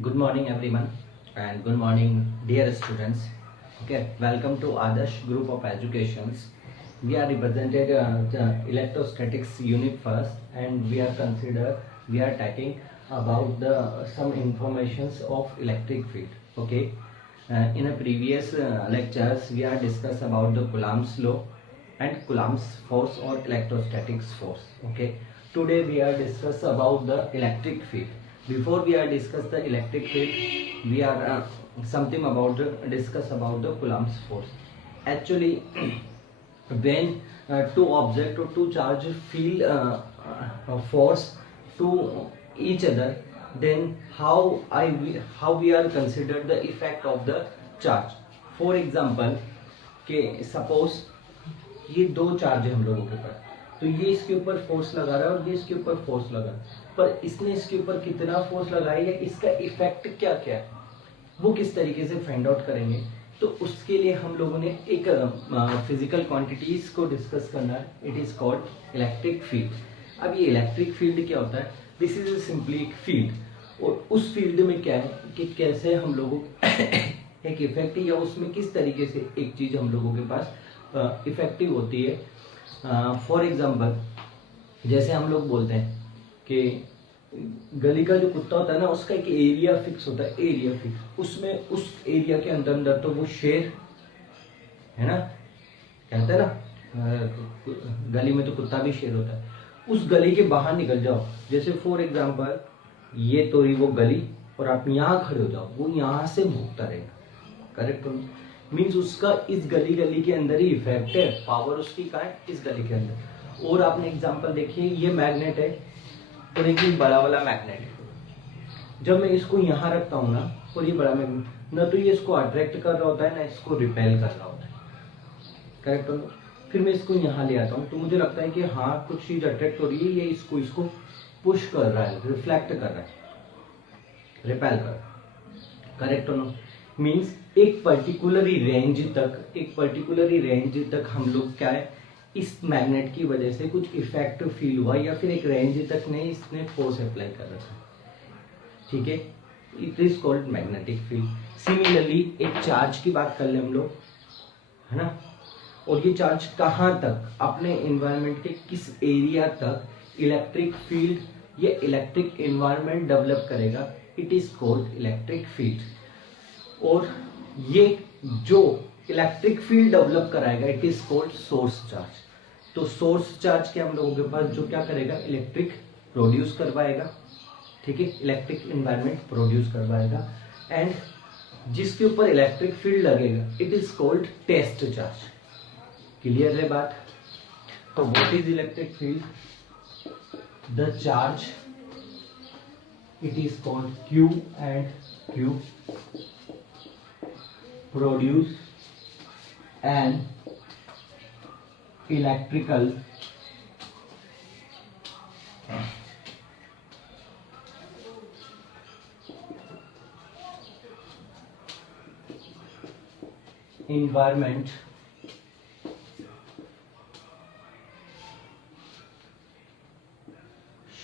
Good morning everyone and good morning dear students. Okay, welcome to Adarsh Group of Educations. We are represented the electrostatics unit first, and we are talking about the some informations of electric field. Okay, in a previous lectures we are discussed about the Coulomb's law and Coulomb's force or electrostatics force. Okay, today we are discuss about the electric field. Before we are discuss the electric field, we are something about discuss about the Coulomb's force. Actually, when two object or two charge feel force to each other, then how we are considered the effect of the charge. For example, के suppose ये दो charge है हम लोगों के पास, तो ये इसके ऊपर फोर्स लगा रहा है और ये इसके ऊपर फोर्स लगा रहा है, पर इसने इसके ऊपर कितना फोर्स लगाया या इसका इफेक्ट क्या क्या है वो किस तरीके से फाइंड आउट करेंगे। तो उसके लिए हम लोगों ने एक फिजिकल क्वांटिटीज को डिस्कस करना है। It is called electric field. अब ये इलेक्ट्रिक फील्ड क्या होता है? दिस इज सिंपली एक फील्ड, और उस फील्ड में क्या है कि कैसे हम लोगों एक इफेक्ट या उसमें किस तरीके से एक चीज हम लोगों के पास इफेक्टिव होती है। फॉर एग्जाम्पल, जैसे हम लोग बोलते हैं कि गली का जो कुत्ता होता है ना, उसका एक एरिया फिक्स होता है, एरिया फिक्स, उसमें उस एरिया के अंदर अंदर तो वो शेर है ना, कहते हैं ना गली में तो कुत्ता भी शेर होता है। उस गली के बाहर निकल जाओ, जैसे फॉर एग्जांपल ये तो रही वो गली, और आप यहाँ खड़े हो जाओ, वो यहाँ से भूखता रहेगा। करेक्ट मीन्स उसका इस गली के अंदर ही इफेक्ट है, पावर उसकी कहाँ है? इस गली के अंदर। और आपने एग्जांपल देखिए, ये मैग्नेट है और एक बड़ा वाला मैग्नेट है। जब मैं इसको यहाँ रखता हूँ ना, और ये बड़ा मैग्नेट ना, तो ये इसको अट्रैक्ट कर रहा होता है ना, इसको रिपेल कर रहा होता है। करेक्ट हो? फिर मैं इसको यहाँ ले आता हूँ, तो मुझे लगता है कि हाँ कुछ चीज अट्रैक्ट हो रही है, ये इसको पुश कर रहा है, रिफ्लेक्ट कर रहा है, रिपेल कर रहा है। करेक्ट हो ना? मीन्स एक पर्टिकुलर रेंज तक हम लोग क्या है, इस मैग्नेट की वजह से कुछ इफेक्ट फील हुआ, या फिर एक रेंज तक नहीं इसने फोर्स अप्लाई कर रखा। ठीक है, it is called magnetic field. Similarly एक चार्ज की बात कर ले हम लोग, है ना, और ये चार्ज कहाँ तक, अपने एनवायरनमेंट के किस एरिया तक इलेक्ट्रिक फील्ड या इलेक्ट्रिक एनवायरनमेंट डेवलप करेगा, it is called electric field. और ये जो इलेक्ट्रिक फील्ड डेवलप कराएगा, it is called source charge. तो सोर्स चार्ज के हम लोगों के पास जो क्या करेगा, इलेक्ट्रिक प्रोड्यूस करवाएगा। ठीक है, इलेक्ट्रिक एनवायरनमेंट प्रोड्यूस करवाएगा, एंड जिसके ऊपर इलेक्ट्रिक फील्ड लगेगा, it is called test charge. Clear है बात? तो what is electric field? The charge, it is called Q and Q produce an electrical environment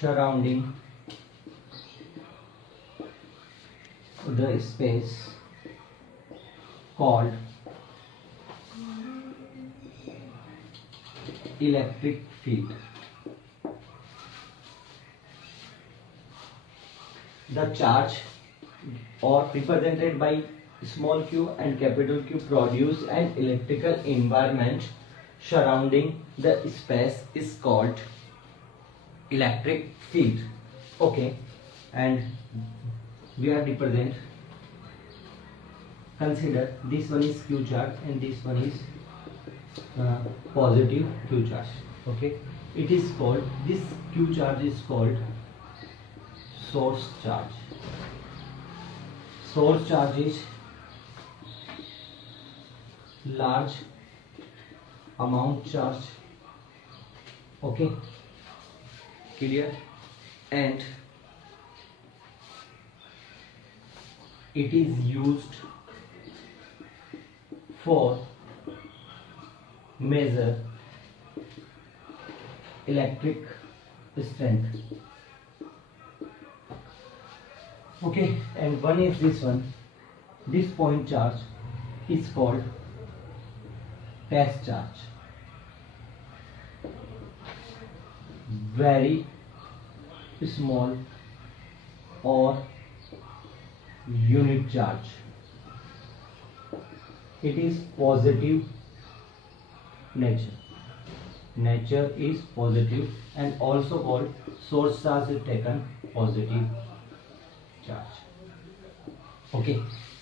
surrounding the space called electric field. The charge, or represented by small q and capital Q, produce an electrical environment surrounding the space is called electric field. Okay, and we are represent, consider this one is Q charge and this one is positive Q charge. Okay, it is called, this Q charge is called source charge. Source charge is large amount charge. Okay, clear? And it is used for measure electric strength. Okay, and one is this one. This point charge is called test charge. Very small or unit charge. It is positive nature. Nature is positive and also called source charge is taken positive charge. Okay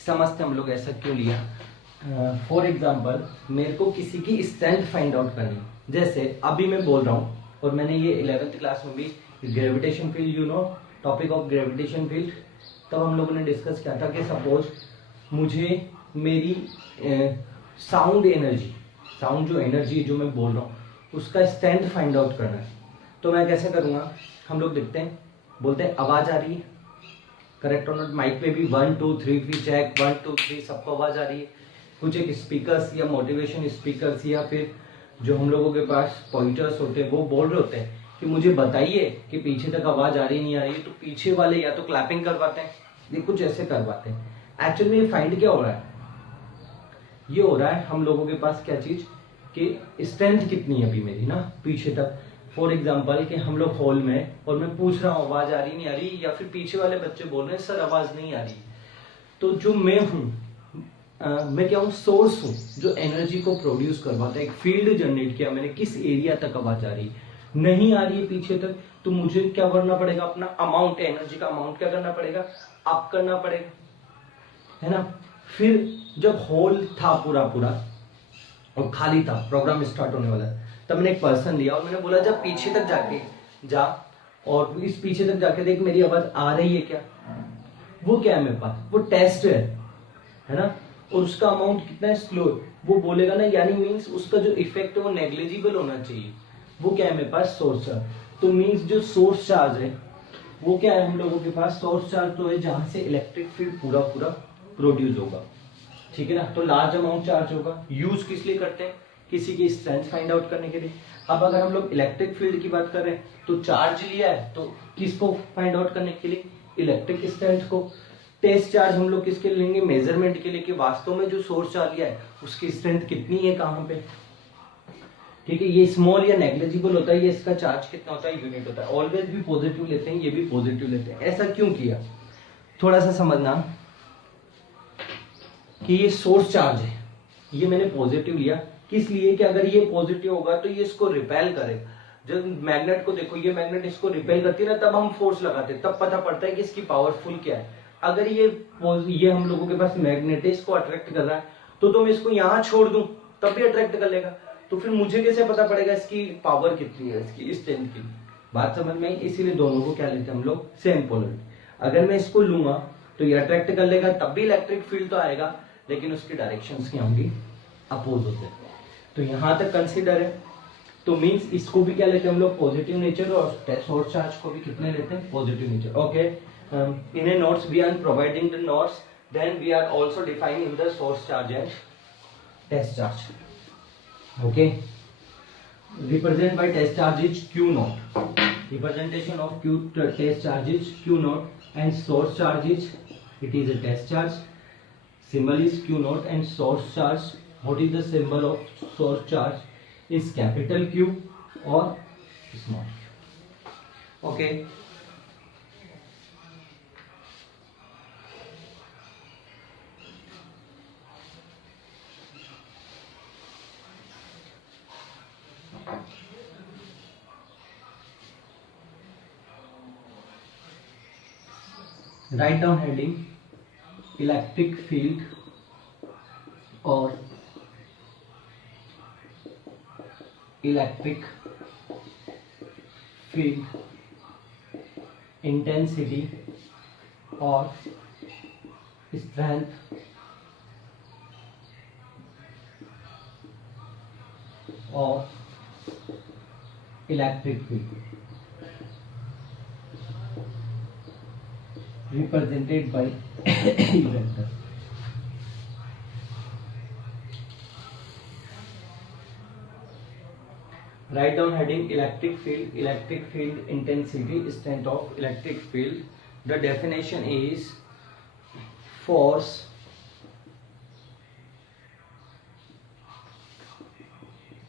समझते हम लोग ऐसा क्यों लिया. For example मेरे को किसी की स्ट्रेंथ फाइंड आउट करनी, जैसे अभी मैं बोल रहा हूँ और मैंने ये 11th क्लास में भी gravitation field, you know topic of gravitation field, तब हम लोगों ने डिस्कस किया था कि सपोज मुझे मेरी साउंड एनर्जी, साउंड जो एनर्जी जो मैं बोल रहा हूँ उसका स्ट्रेंथ फाइंड आउट करना है. तो मैं कैसे करूँगा, हम लोग देखते हैं, बोलते हैं आवाज़ आ रही है, करेक्ट और नॉट. माइक पे भी 1 2 3 भी चेक, 1 2 3 सबको आवाज़ आ रही है. कुछ एक स्पीकर्स या मोटिवेशन स्पीकर्स या फिर जो हम लोगों के पास पॉइंटर्स होते हैं वो बोल रहे होते हैं कि मुझे बताइए कि पीछे तक आवाज़ आ रही नहीं आ रही है. तो पीछे वाले या तो क्लैपिंग करवाते हैं या कुछ ऐसे करवाते हैं. एक्चुअली में फाइंड क्या हो रहा है, ये हो रहा है हम लोगों के पास क्या चीज़ कि स्ट्रेंथ कितनी है अभी मेरी ना पीछे तक. फॉर एग्जाम्पल कि हम लोग हॉल में और मैं पूछ रहा हूँ आवाज़ आ रही नहीं आ रही, या फिर पीछे वाले बच्चे बोल रहे हैं सर आवाज़ नहीं आ रही. तो जो मैं हूँ मैं क्या हूँ, सोर्स हूँ जो एनर्जी को प्रोड्यूस करवाता है. एक फील्ड जनरेट किया मैंने, किस एरिया तक आवाज़ आ रही नहीं आ रही है पीछे तक, तो मुझे क्या करना पड़ेगा, अपना अमाउंट एनर्जी का अमाउंट क्या करना पड़ेगा, अप करना पड़ेगा, है ना. फिर जब हॉल था पूरा पूरा और खाली था, प्रोग्राम स्टार्ट होने वाला, तब मैंने एक पर्सन लिया और मैंने बोला जब पीछे तक जाके जा और इस पीछे तक जाके देख मेरी आवाज आ रही है क्या. वो क्या है मेरे पास, वो टेस्ट है ना, और उसका अमाउंट कितना है, स्लो, वो बोलेगा ना, यानी मीन्स उसका जो इफेक्ट है वो नेग्लिजिबल होना चाहिए. वो क्या है मेरे पास, सोर्स चार्ज. तो मीन्स जो सोर्स चार्ज है वो क्या है हम लोगों के पास, सोर्स चार्ज तो है जहां से इलेक्ट्रिक फील्ड पूरा पूरा प्रोड्यूस होगा. ठीक है ना. तो लार्ज अमाउंट चार्ज होगा. यूज किस लिए करते हैं, किसी की स्ट्रेंथ फाइंड आउट करने के लिए. अब अगर हम लोग इलेक्ट्रिक फील्ड की बात कर रहे हैं तो चार्ज लिया है तो किसको फाइंड आउट करने के लिए, इलेक्ट्रिक स्ट्रेंथ को. टेस्ट चार्ज हम लोग किसके लिए लेंगे, मेजरमेंट के लिए कि वास्तव में जो सोर्स चार्ज लिया है उसकी स्ट्रेंथ कितनी है, कहाँ पे. ठीक है, ये स्मॉल या नेग्लिजिबल होता है, ये इसका चार्ज कितना होता है, यूनिट होता है. ऑलवेज भी पॉजिटिव लेते हैं, ये भी पॉजिटिव लेते हैं. ऐसा क्यों किया, थोड़ा सा समझना कि ये सोर्स चार्ज है, ये मैंने पॉजिटिव लिया किस लिए कि अगर ये पॉजिटिव होगा तो ये इसको रिपेल करेगा. जब मैग्नेट को देखो, ये मैग्नेट इसको रिपेल करती है ना, तब हम फोर्स लगाते हैं, तब पता पड़ता है कि इसकी पावरफुल क्या है. अगर ये हम लोगों के पास मैग्नेट है, इसको अट्रैक्ट कर रहा है, तो मैं इसको यहां छोड़ दूं तब भी अट्रैक्ट कर लेगा. तो फिर मुझे कैसे पता पड़ेगा इसकी पावर कितनी है, इसकी स्ट्रेंथ की. बात समझ में आई. इसीलिए दोनों को क्या लेते हैं हम लोग, सेम पोलरिटी. अगर मैं इसको लूंगा तो ये अट्रैक्ट कर लेगा, तब भी इलेक्ट्रिक फील्ड तो आएगा, लेकिन उसकी डायरेक्शंस क्या होंगी, अपोज होते हैं. तो यहां तक कंसीडर है. तो मींस इसको भी क्या लेते हैं हम लोग, पॉजिटिव नेचर, और सोर्स चार्ज को भी कितने लेते हैं, positive nature. Okay, in a notes we are providing the notes, then we are also defining the source charge and test charge. Okay, represent by test charge is q naught. Representation of q test charge is q naught, and source charge is, it is a test charge. Symbol is q naught, and source charge, what is the symbol of source charge, is capital Q or small q. Okay, write down heading electric field or electric field intensity or strength of electric field represented by E vector. Write down heading electric field intensity, strength of electric field. The definition is force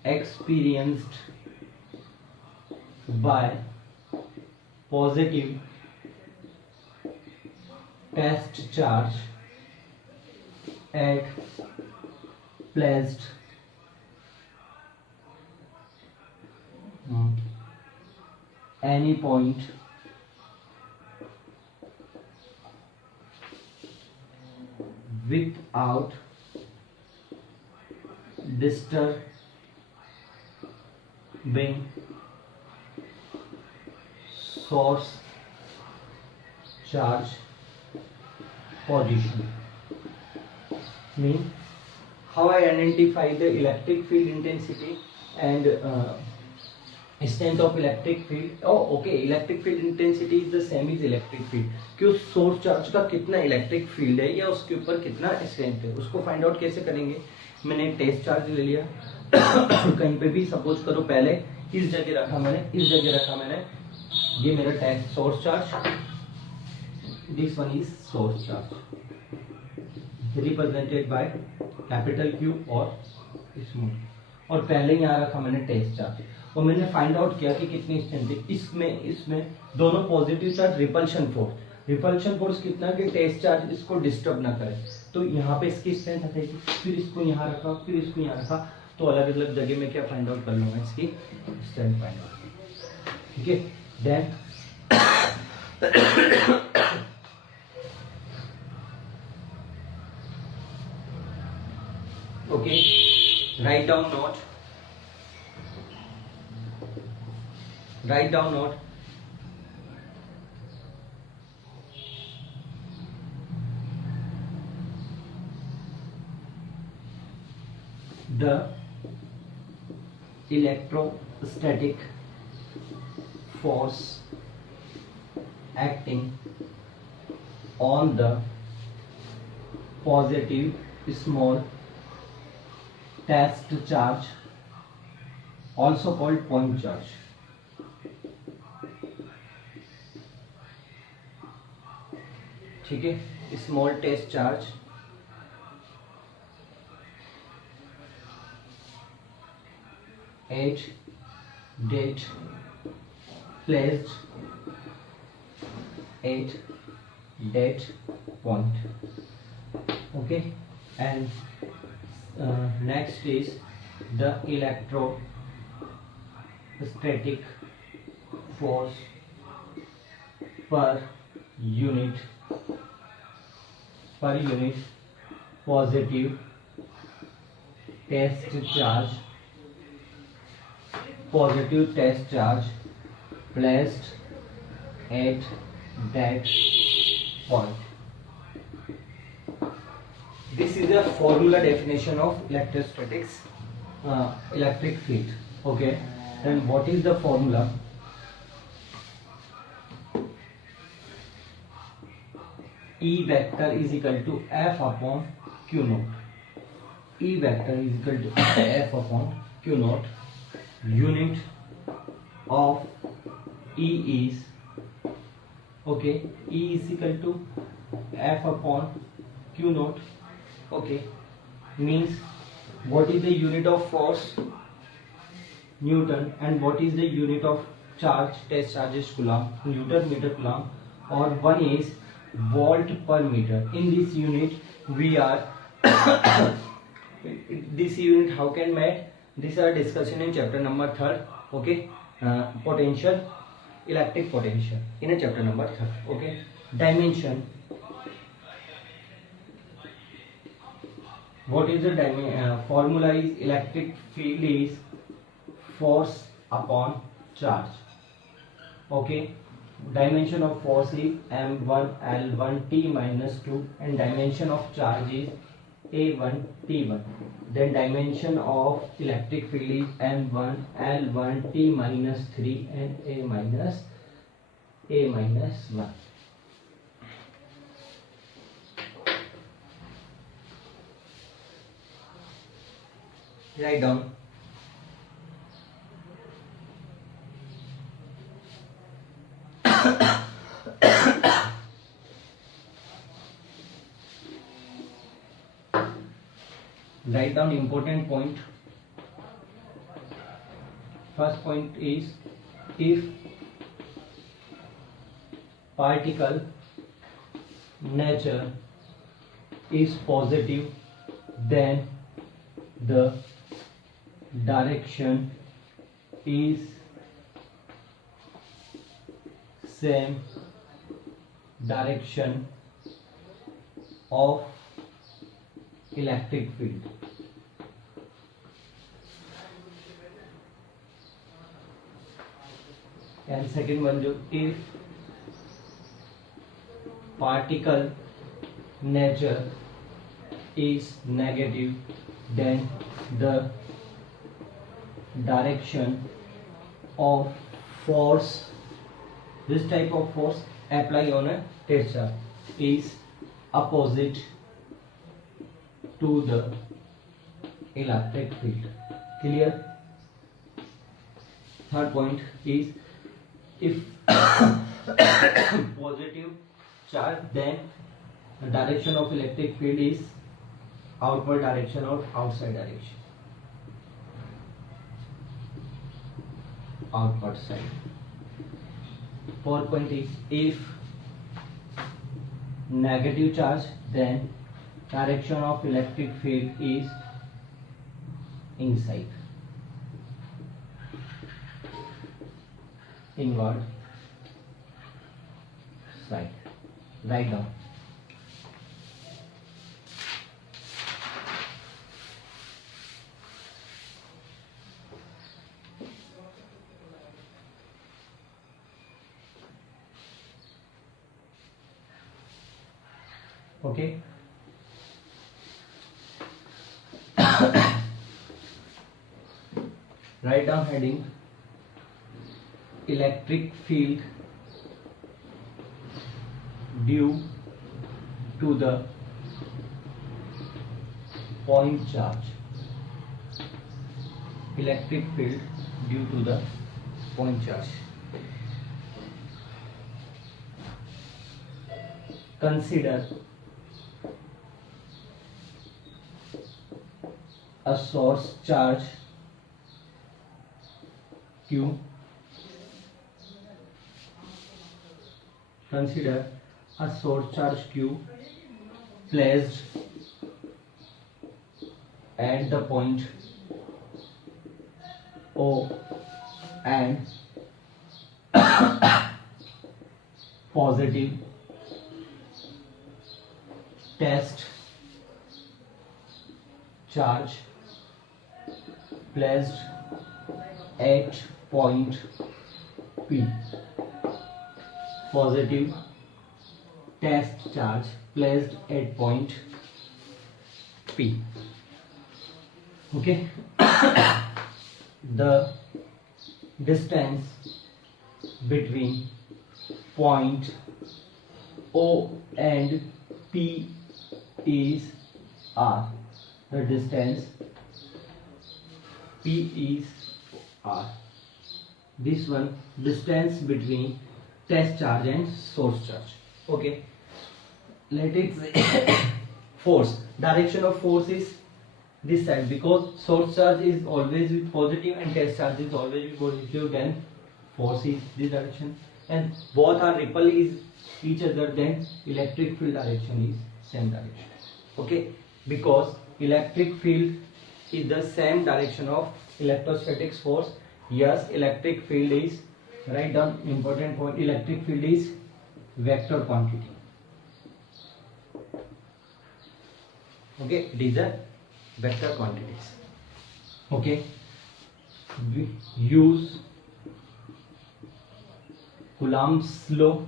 experienced by positive test charge at placed any point without disturbing source charge position. Mean how I identify the electric field intensity and strength of electric field. Oh okay, electric field intensity is the same as electric field कि उस source charge का कितना electric field है या उसके ऊपर कितना strength है, उसको फाइंड आउट कैसे करेंगे. मैंने एक टेस्ट चार्ज ले लिया कहीं पे भी सपोज करो, पहले इस जगह रखा मैंने, इस जगह रखा मैंने, ये मेरा test source charge, this one is source charge represented by capital Q और स्मॉल, और पहले यहाँ रखा मैंने टेस्ट चार्ज, और मैंने फाइंड आउट किया कि कितनी स्ट्रेंथ है. इसमें दोनों पॉजिटिव चार्ज रिपल्शन फोर्स कितना कि टेस्ट चार्ज इसको डिस्टर्ब ना करे, तो यहाँ पे इसकी स्ट्रेंथ आ जाएगी. फिर इसको यहाँ रखा, फिर इसको यहाँ रखा, तो अलग अलग जगह में क्या फाइंड आउट कर लूंगा, इसकी स्ट्रेंथ फाइंड आउट. ठीक है, then okay, write down note. The electrostatic force acting on the positive small test charge, also called point charge. ठीक है, small test charge at that placed at that point. Okay, and next is the electrostatic force per unit positive test charge placed at that point. This is a formula definition of electrostatics, electric field. Okay, then what is the formula? E vector is equal to F upon Q naught. E vector is equal to F upon Q naught. Unit of E is, okay, E is equal to F upon Q naught. Okay, means what is the unit of force? Newton. And what is the unit of charge? Test charge is coulomb, Newton meter coulomb, or one is volt per meter. In this unit we are this unit how can made? This are discussion in chapter number 3rd. Okay, potential, electric potential in a chapter number 3rd. Okay, dimension. What is the formula is electric field is force upon charge. Okay, dimension of force is m1 l1 t minus 2, and dimension of charge is a1 t1. Then dimension of electric field is m1 l1 t minus 3 and a minus 1. Write down. write down important point. First point is, if particle nature is positive, then the direction is same direction of electric field. And second one, जो if particle nature is negative, then the direction of force, this type of force apply on a test charge, is opposite to the electric field. Clear? Third point is, if positive charge, then the direction of electric field is outward direction or outside direction, outward side. Fourth point is, if negative charge, then direction of electric field is inside, inward side. Write down. Okay. Write down heading, electric field due to the point charge. Electric field due to the point charge. Consider a source charge Q. Consider a source charge Q placed at the point O and positive test charge placed at point P. Positive test charge placed at point P. Okay. The distance between point O and P is R. The distance P is R. This one, distance between test charge and source charge. Okay. Let it say force. Direction of force is this side, because source charge is always with positive and test charge is always with positive, then force is this direction, and both are repel is each other, then electric field direction is same direction. Okay, because electric field is the same direction of electrostatic force. Yes, electric field is, write down important point, electric field is vector quantity. Okay, these are vector quantities. Okay, we use Coulomb's law.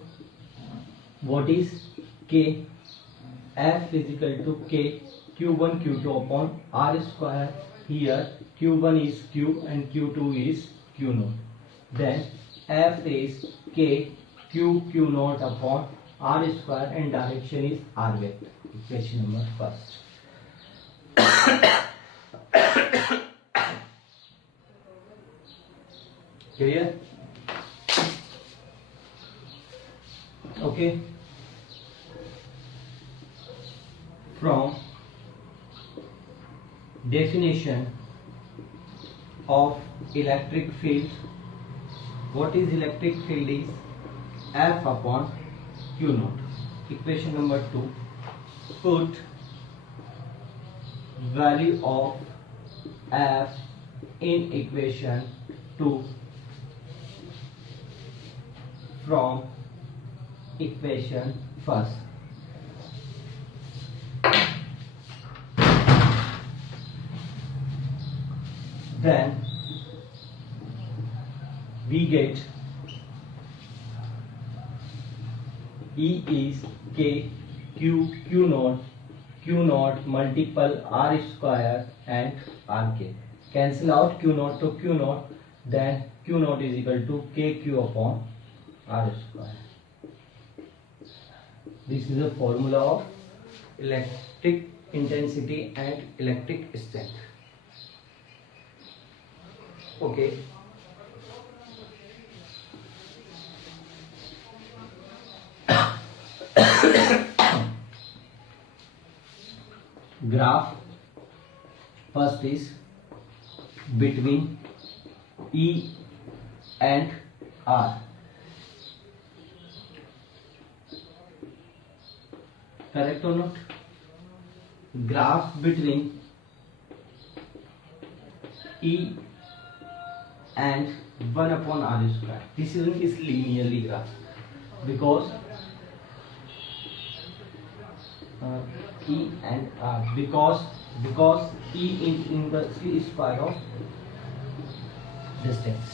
What is K? F is equal to K Q1 Q2 upon R square. Here Q1 is Q and Q2 is Q naught. Then F is K Q naught upon R square and direction is R vector. Equation number first. Clear? Okay. From Definition of electric field. What is electric field is F upon Q naught. Equation number 2. Put value of F in equation 2 from equation first. Then we get E is K, Q naught multiple R square and RK. Cancel out Q naught to Q naught, then Q naught is equal to KQ upon R square. This is the formula of electric intensity and electric strength. Okay. Graph first is between E and R. Correct or not? Graph between E and 1 upon R square. This is linearly graph because E and R, because E in the C square of distance.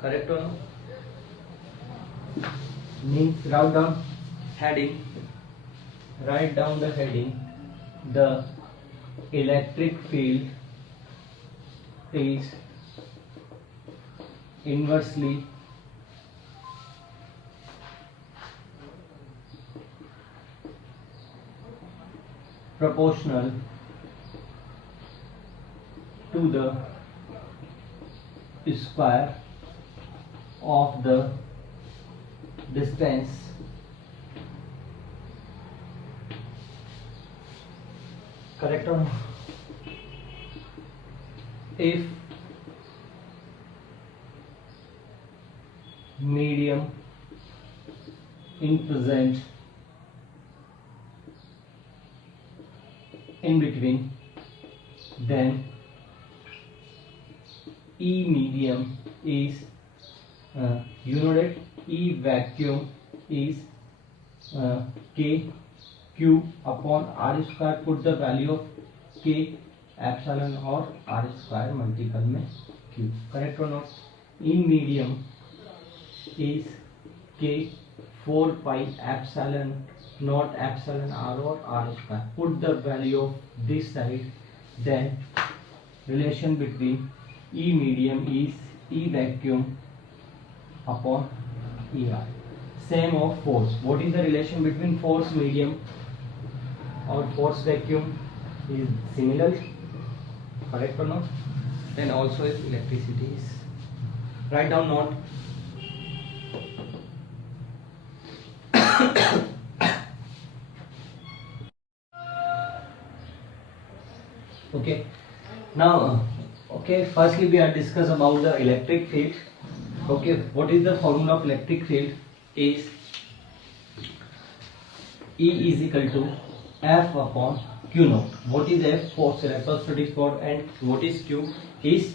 Correct or no? Means write down heading. Write down the heading. The electric field is inversely proportional to the square of the distance correct or not? If medium in present in between, then E medium is you know that E vacuum is K Q upon R square. Put the value of K epsilon और R square multiple में Q. Correct or not? In medium is K 4 pi epsilon not epsilon R or R square. Put the value of this side, then relation between E medium is E vacuum upon ER. Same of force. What is the relation between force medium or force vacuum? Is similar. Correct or not? Then also is electricity is. Write down note. Okay. Now, okay. Firstly, we are discuss about the electric field. Okay. What is the formula of electric field? Is E is equal to F upon Q naught. What is F? Force, electrostatic force, and what is Q? Is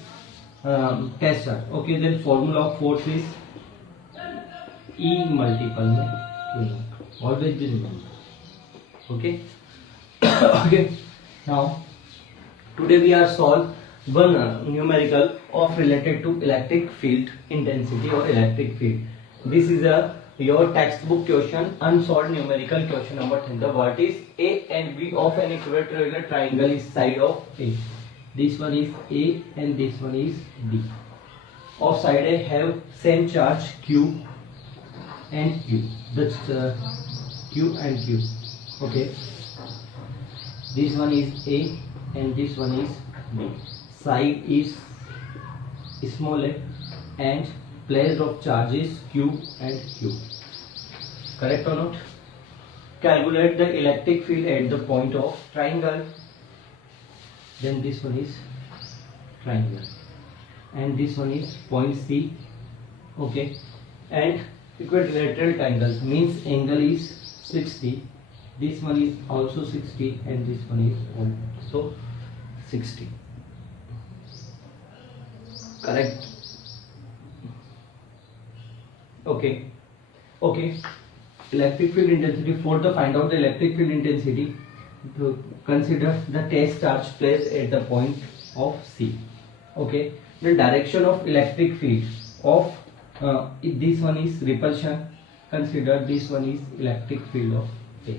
tensor. Okay. Then formula of force is E multiple में Q naught. Always be remember. Okay. Okay. Now, today we are solve one numerical of related to electric field intensity or electric field. This is your textbook question, unsolved numerical question number 10. The what is A and B of an equilateral triangle is side of A. This one is A and this one is B. Of side A have same charge Q and Q. That's Q and Q. Okay. This one is A and this one is B. Side is small a and place of charges Q and Q. Correct or not? calculate the electric field at the point of triangle. Then this one is triangle, and this one is point C. Okay, and equilateral triangle means angle is 60. This one is also 60, and this one is also 60. Correct? Okay. Electric field intensity. For the find out the electric field intensity, to consider the test charge placed at the point of C. Okay. The direction of electric field of this one is repulsion. Consider this one is electric field of A,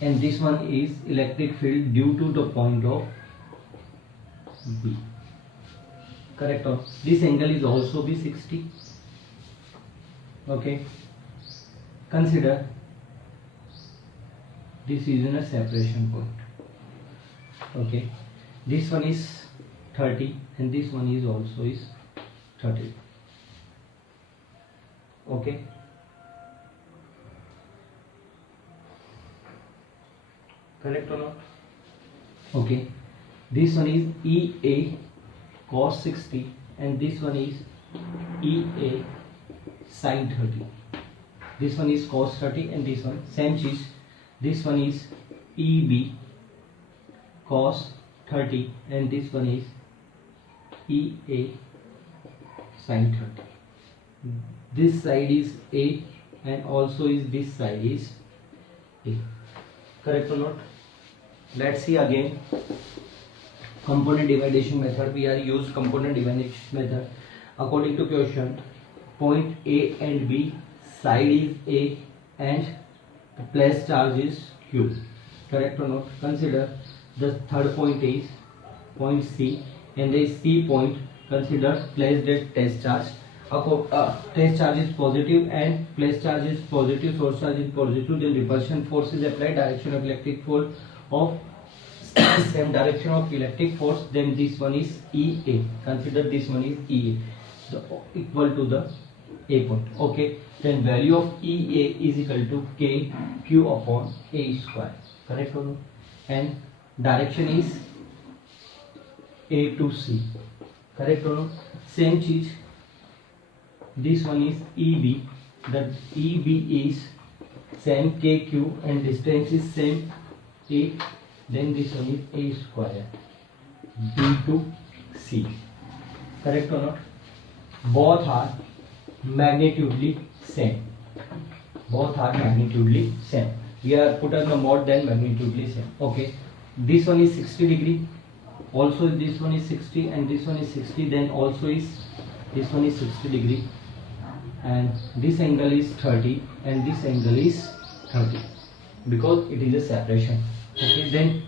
and this one is electric field due to the point of B. Correct? Or this angle is also be 60. Okay. Consider this is in a separation point. Okay. This one is 30, and this one is also is 30. Okay. Correct or not? Okay. This one is EA cos 60, and this one is EA sin 30. This one is cos 30, and this one same cheese. This one is EB cos 30, and this one is EA sin 30. This side is A, and also is this side is A. Correct or not? Let's see again. Component dividation method. We are use component dividation method. According to question, point A and B, side is A and the place charge is Q. Correct or not? Consider the third point is point C, and the C point consider place that test charge. Test charge is positive and place charge is positive, source charge is positive, then repulsion force is applied, direction of electric force of same direction of electric force, then this one is EA. Consider this one is EA, equal to the A point. Okay, then value of EA is equal to KQ upon A square. Correct or no? And direction is A to C. Correct or no? Same cheese. This one is EB. That EB is same KQ, and distance is same A. Then this one is A square B to C. Correct or not? Both are magnitudely same. Both are magnitudely same. We are put on the more than magnitudely same. Okay. This one is 60 degree. Also this one is 60, and this one is 60. Then also is this one is 60 degree. And this angle is 30, and this angle is 30, because it is a separation. Okay, then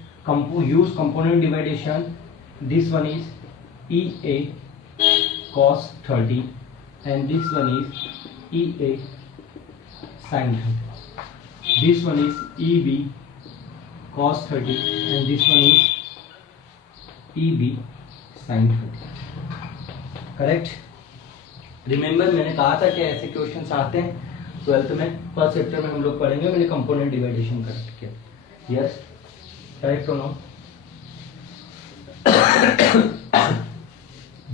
use component division. This one is EA cos 30, and this one is EA sin 30. This one is EB cos 30, and this one is EB sin 30. Correct? Remember मैंने कहा था कि ऐसे questions आते हैं 12th में, first chapter में हम लोग पढ़ेंगे. मैंने कंपोनेंट डिवाइडेशन करेक्ट किया. यस, करेक्ट और no?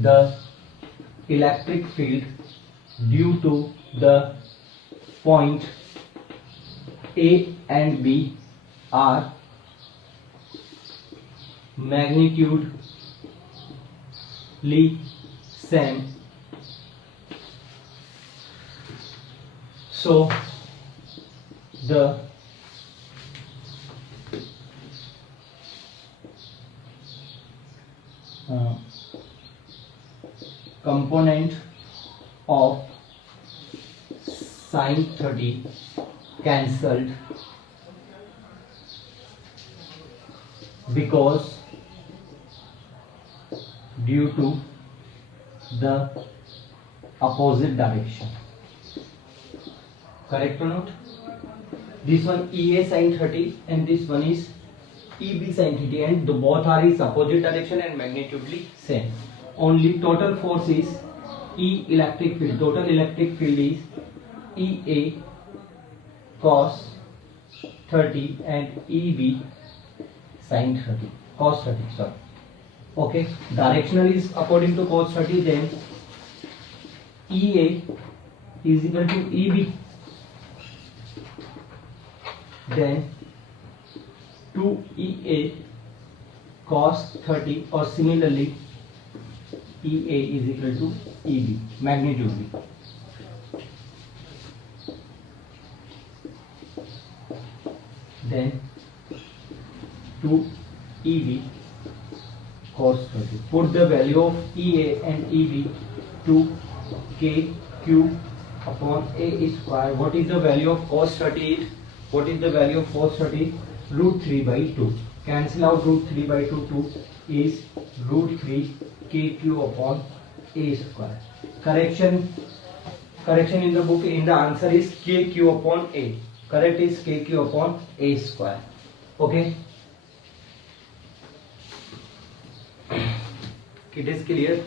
The electric field due to the point A and B are magnitudely same. So the component of sin 30 cancelled because due to the opposite direction. Correct or not? This one EA sin 30 and this one is EB sin 30, and the both are is opposite direction and magnitudely same. Only total force is E electric field. Total electric field is EA cos 30 and EB sin 30, cos 30, sorry. Okay, directional is according to cos 30, then EA is equal to EB, then 2EA cos 30, or similarly EA is equal to EB, magnitude B. Then 2EB cos 30. Put the value of EA and EB to KQ upon A square. What is the value of cos 30? What is the value of cos 30? Root 3 by 2. Cancel out root 3 by 2. 2 is root 3 KQ upon A square. Correction in the book, in the answer is KQ upon A. Correct is KQ upon A square. Okay. It is clear.